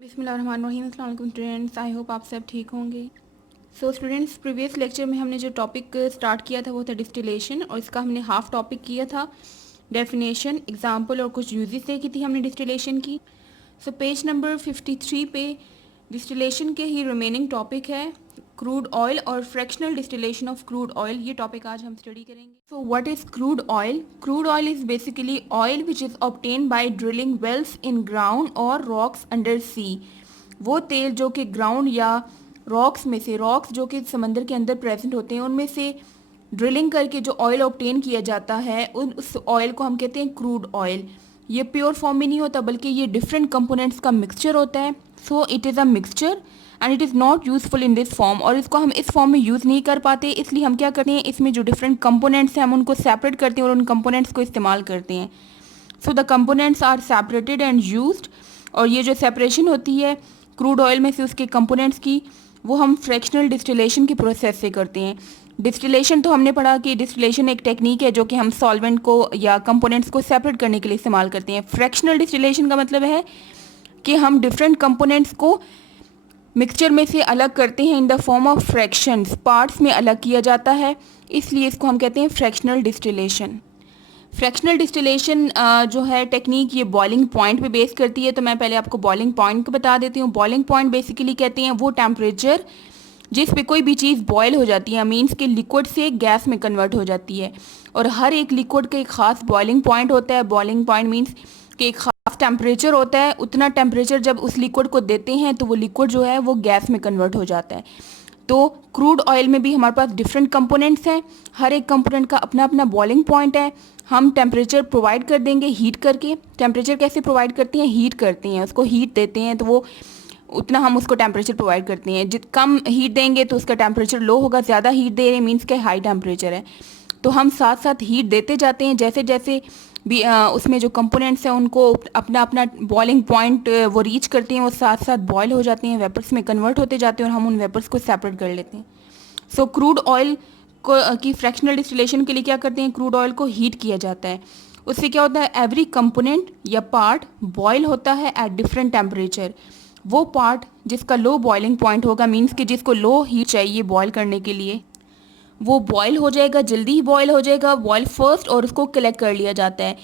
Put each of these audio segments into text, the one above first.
बिस्मिल्लाहिर्रहमानिर्रहीम। अस्सलाम वालेकुम स्टूडेंट्स, आई होप आप सब ठीक होंगे। सो स्टूडेंट्स, प्रीवियस लेक्चर में हमने जो टॉपिक स्टार्ट किया था वो था डिस्टिलेशन, और इसका हमने हाफ टॉपिक किया था डेफिनेशन, एग्जांपल और कुछ यूजेस देखी थी हमने डिस्टिलेशन की। सो पेज नंबर 53 पे डिस्टिलेशन के ही रिमेनिंग टॉपिक है क्रूड ऑयल और fractional distillation of crude oil. ये टॉपिक आज हम स्टडी करेंगे। So what is crude oil? Crude oil is basically oil which is obtain by drilling wells in ground और रॉक्स अंडर सी। वो तेल जो कि ग्राउंड या रॉक्स में से, रॉक्स जो कि समंदर के अंदर प्रेजेंट होते हैं, उनमें से ड्रिलिंग करके जो ऑयल ऑब्टेन किया जाता है उस ऑयल को हम कहते हैं क्रूड ऑयल। ये प्योर फॉर्म में नहीं होता बल्कि ये डिफरेंट कंपोनेंट्स का मिक्सचर होता है। So it is a mixture and it is not useful in this form, और इसको हम इस फॉर्म में यूज़ नहीं कर पाते, इसलिए हम क्या करते हैं, इसमें जो डिफरेंट कंपोनेंट्स हैं हम उनको सेपरेट करते हैं और उन कंपोनेंट्स को इस्तेमाल करते हैं। So the components are separated and used, और ये जो सेपरेशन होती है क्रूड ऑयल में से उसके कंपोनेंट्स की, वो हम फ्रैक्शनल डिस्टिलेशन के प्रोसेस से करते हैं। डिस्टिलेशन तो हमने पढ़ा कि डिस्टिलेशन एक टेक्निक है जो कि हम सॉल्वेंट को या कंपोनेंट्स को सेपरेट करने के लिए इस्तेमाल करते हैं। फ्रैक्शनल डिस्टिलेशन का मतलब है कि हम डिफरेंट कंपोनेंट्स को मिक्सचर में से अलग करते हैं in the form of fractions, parts में अलग किया जाता है, इसलिए इसको हम कहते हैं फ्रैक्शनल डिस्टिलेशन। फ्रैक्शनल डिस्टिलेशन जो है टेक्निक, ये बॉइलिंग पॉइंट पे बेस करती है। तो मैं पहले आपको बॉइलिंग पॉइंट को बता देती हूँ। बॉइलिंग पॉइंट बेसिकली कहते हैं वो टेम्परेचर जिस पे कोई भी चीज़ बॉयल हो जाती है, मीन्स के लिक्विड से गैस में कन्वर्ट हो जाती है, और हर एक लिक्विड का एक ख़ास बॉइलिंग पॉइंट होता है। बॉइलिंग पॉइंट मीन्स कि एक ख़ास टेम्परेचर होता है, उतना टेम्परेचर जब उस लिक्विड को देते हैं तो वो लिक्विड जो है वो गैस में कन्वर्ट हो जाता है। तो क्रूड ऑयल में भी हमारे पास डिफरेंट कंपोनेंट्स हैं, हर एक कंपोनेंट का अपना अपना बॉइलिंग पॉइंट है। हम टेम्परेचर प्रोवाइड कर देंगे हीट करके। टेम्परेचर कैसे प्रोवाइड करते हैं? हीट करते हैं, उसको हीट देते हैं, तो वो उतना हम उसको टेम्परेचर प्रोवाइड करते हैं। जित कम हीट देंगे तो उसका टेम्परेचर लो होगा, ज़्यादा हीट दे रहे हैं मीन्स के हाई टेम्परेचर है। तो हम साथ साथ हीट देते जाते हैं, जैसे जैसे भी उसमें जो कंपोनेंट्स हैं उनको अपना अपना बॉइलिंग पॉइंट वो रीच करते हैं, वो साथ साथ बॉयल हो जाते हैं, वेपर्स में कन्वर्ट होते जाते हैं और हम उन वेपर्स को सेपरेट कर लेते हैं। सो क्रूड ऑयल को की फ्रैक्शनल डिस्टिलेशन के लिए क्या करते हैं, क्रूड ऑयल को हीट किया जाता है। उससे क्या होता है, एवरी कंपोनेंट या पार्ट बॉयल होता है एट डिफरेंट टेम्परेचर। वो पार्ट जिसका लो बॉइलिंग पॉइंट होगा, मीन्स कि जिसको लो हीट चाहिए बॉयल करने के लिए, वो बॉयल हो जाएगा, जल्दी ही बॉयल हो जाएगा, बॉयल फर्स्ट, और उसको कलेक्ट कर लिया जाता है।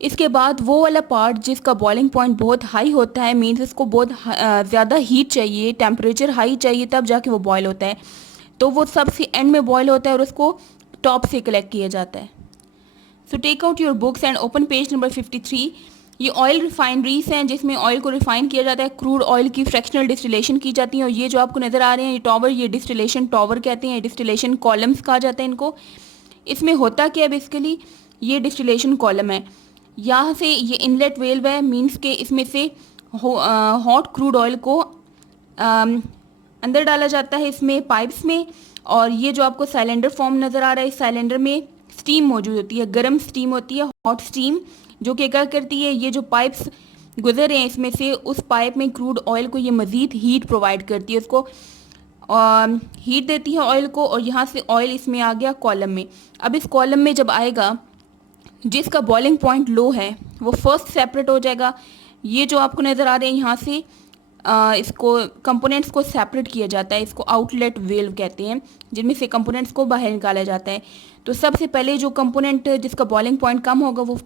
इसके बाद वो वाला पार्ट जिसका बॉइलिंग पॉइंट बहुत हाई होता है, मीन्स इसको बहुत ज़्यादा हीट चाहिए, टेम्परेचर हाई चाहिए, तब जाके वो बॉयल होता है, तो वो सबसे एंड में बॉयल होता है और उसको टॉप से कलेक्ट किया जाता है। So take out your books and open page number 53। ये ऑयल रिफाइनरीज हैं जिसमें ऑयल को रिफाइन किया जाता है, क्रूड ऑयल की फ्रैक्शनल डिस्टिलेशन की जाती है। और ये जो आपको नज़र आ रहे हैं ये टॉवर, ये डिस्टिलेशन टॉवर कहते हैं, डिस्टिलेशन कॉलम्स कहा जाता है इनको। इसमें होता क्या है, बेसिकली ये डिस्टिलेशन कॉलम है, यहाँ से ये इनलेट वेल्व है, मीन्स के इसमें से हॉट क्रूड ऑयल को अंदर डाला जाता है इसमें पाइप्स में। और ये जो आपको सिलेंडर फॉर्म नज़र आ रहा है, इस सिलेंडर में स्टीम मौजूद होती है, गर्म स्टीम होती है, हॉट स्टीम, जो कि क्या करती है, ये जो पाइप्स गुजर रहे हैं इसमें से, उस पाइप में क्रूड ऑयल को ये मज़ीद हीट प्रोवाइड करती है, उसको हीट देती है ऑयल को, और यहाँ से ऑयल इसमें आ गया कॉलम में। अब इस कॉलम में जब आएगा, जिसका बॉइलिंग पॉइंट लो है वो फर्स्ट सेपरेट हो जाएगा। ये जो आपको नज़र आ रहे हैं यहाँ से इसको कंपोनेंट्स को सेपरेट किया जाता है, इसको आउटलेट वेल्व कहते हैं, जिनमें से कंपोनेंट्स को बाहर निकाला जाता है। तो सबसे पहले जो कंपोनेंट जिसका बॉइलिंग पॉइंट कम होगा वो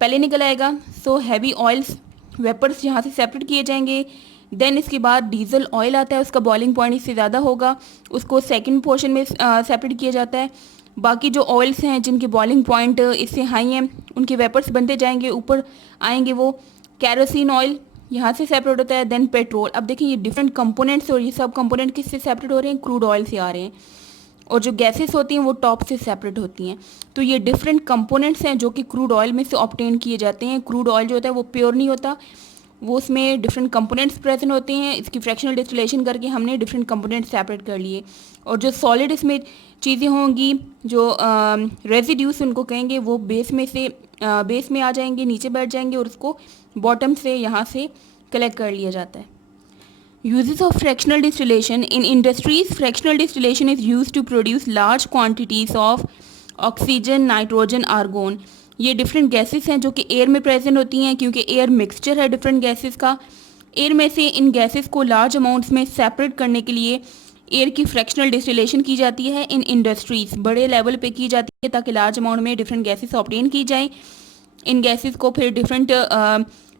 पहले निकल आएगा। सो हैवी ऑयल्स वेपर्स यहाँ से सेपरेट किए जाएंगे। देन इसके बाद डीजल ऑयल आता है, उसका बॉइलिंग पॉइंट इससे ज़्यादा होगा, उसको सेकंड पोर्शन में सेपरेट किया जाता है। बाकी जो ऑयल्स हैं जिनके बॉइलिंग पॉइंट इससे हाई हैं, उनके वेपर्स बनते जाएंगे, ऊपर आएंगे वो कैरोसिन ऑयल, यहाँ से सेपरेट होता है। Then petrol. अब देखिए ये डिफरेंट कंपोनेंट्स, और ये सब कंपोनेंट किससे सेपरेट हो रहे हैं, क्रूड ऑयल से आ रहे हैं, और जो गैसेस होती हैं वो टॉप से सेपरेट होती हैं। तो ये डिफरेंट कंपोनेंट्स हैं जो कि क्रूड ऑयल में से ऑब्टेन किए जाते हैं। क्रूड ऑयल जो होता है वो प्योर नहीं होता, वो उसमें डिफरेंट कंपोनेंट्स प्रेजेंट होते हैं। इसकी फ्रैक्शनल डिस्टिलेशन करके हमने डिफरेंट कंपोनेंट्स सेपरेट कर लिए, और जो सॉलिड इसमें चीज़ें होंगी, जो रेजिड्यूस उनको कहेंगे, वो बेस में आ जाएंगे, नीचे बैठ जाएंगे, और उसको बॉटम से यहाँ से कलेक्ट कर लिया जाता है। Uses of fractional distillation in industries. Fractional distillation is used to produce large quantities of oxygen, nitrogen, argon. ये डिफरेंट गैसेस हैं जो कि एयर में प्रेजेंट होती हैं, क्योंकि एयर मिक्सचर है डिफरेंट गैसेस का। एयर में से इन गैसेस को लार्ज अमाउंट्स में सेपरेट करने के लिए एयर की फ्रैक्शनल डिस्टिलेशन की जाती है इन इंडस्ट्रीज, बड़े लेवल पे की जाती है ताकि लार्ज अमाउंट में डिफरेंट गैसेस ऑब्टेन की जाए। इन गैसेस को फिर डिफरेंट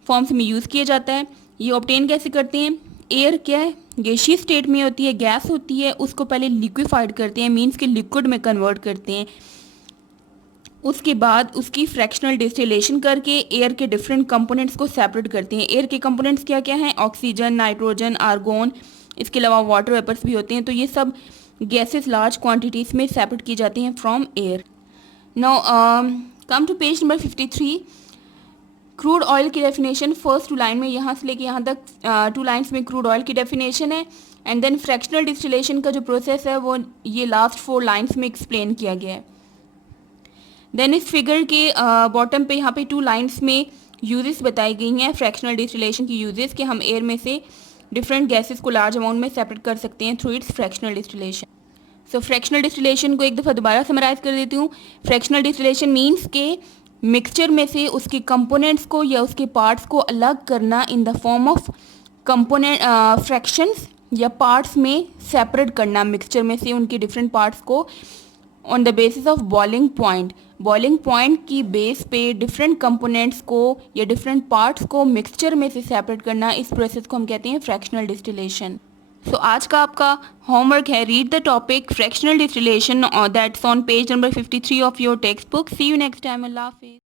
फॉर्म्स में यूज़ किया जाता है। ये ऑब्टेन कैसे करते हैं? एयर क्या है, गैसीय स्टेट में होती है, गैस होती है, उसको पहले लिक्विफाइड करते हैं, मीन्स के लिक्विड में कन्वर्ट करते हैं। उसके बाद उसकी फ्रैक्शनल डिस्टिलेशन करके एयर के डिफरेंट कंपोनेंट्स को सेपरेट करते हैं। एयर के कंपोनेंट्स क्या क्या हैं? ऑक्सीजन, नाइट्रोजन, आर्गोन, इसके अलावा वाटर वेपर्स भी होते हैं। तो ये सब गैसेस लार्ज क्वांटिटीज़ में सेपरेट की जाती हैं from air. Now come to page number 53। Crude oil की डेफिनेशन फर्स्ट 2 लाइन में, यहाँ से लेके यहाँ तक 2 लाइन्स में क्रूड ऑयल की डेफिनेशन है। एंड देन फ्रैक्शनल डिस्टिलेशन का जो प्रोसेस है वो ये लास्ट 4 लाइन्स में एक्सप्लेन किया गया है। देन इस फिगर के बॉटम पे यहाँ पे 2 लाइन्स में यूजेस बताई गई हैं फ्रैक्शनल डिस्टिलेशन की यूजेस, कि हम एयर में से डिफरेंट गैसेस को लार्ज अमाउंट में सेपरेट कर सकते हैं through it's fractional distillation. So fractional distillation को एक दफ़ा दोबारा समराइज कर देती हूँ। फ्रैक्शनल डिस्टिलेशन मीन्स के मिक्सचर में से उसके कंपोनेंट्स को या उसके पार्ट्स को अलग करना in the form of component fractions या पार्ट्स में सेपरेट करना मिक्सचर में से उनके डिफरेंट पार्ट्स को on the basis of boiling point. Boiling point की बेस पे डिफरेंट कंपोनेंट्स को या डिफरेंट पार्ट्स को मिक्सचर में से सेपरेट करना, इस प्रोसेस को हम कहते हैं फ्रैक्शनल डिस्टिलेशन। सो आज का आपका होमवर्क है, read the topic fractional distillation that's on page number 53 of your textbook. See you next time. अल्लाह हाफिज़।